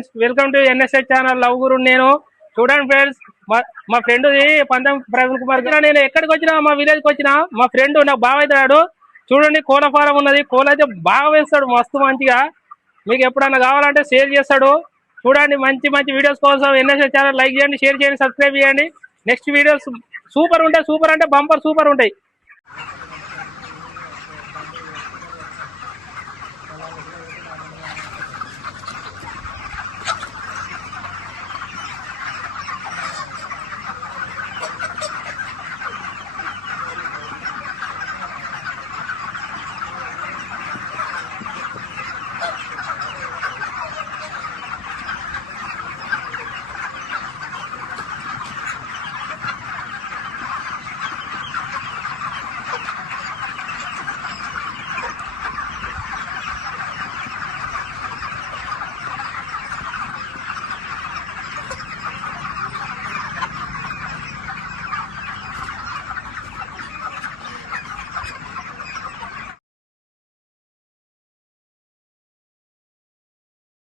Friends welcome to NSS channel love guru నేను. చూడండి friends మా ఫ్రెండ్ది పంతం ప్రవీణ్ కుమార్ గారు. నేను ఎక్కడికి వచ్చినా మా విలేజ్కి వచ్చినా మా ఫ్రెండ్ నాకు బాగా అవుతాడు చూడండి కోల ఫారం ఉన్నది. కోల అయితే బాగా వేస్తాడు మస్తు మంచిగా. మీకు ఎప్పుడన్నా కావాలంటే షేర్ చేస్తాడు. చూడండి మంచి మంచి వీడియోస్ కోసం ఎన్ఎస్ఎస్ ఛానల్ లైక్ చేయండి షేర్ చేయండి సబ్స్క్రైబ్ చేయండి. నెక్స్ట్ వీడియోస్ సూపర్ ఉంటాయి సూపర్ అంటే బంపర్ సూపర్ ఉంటాయి.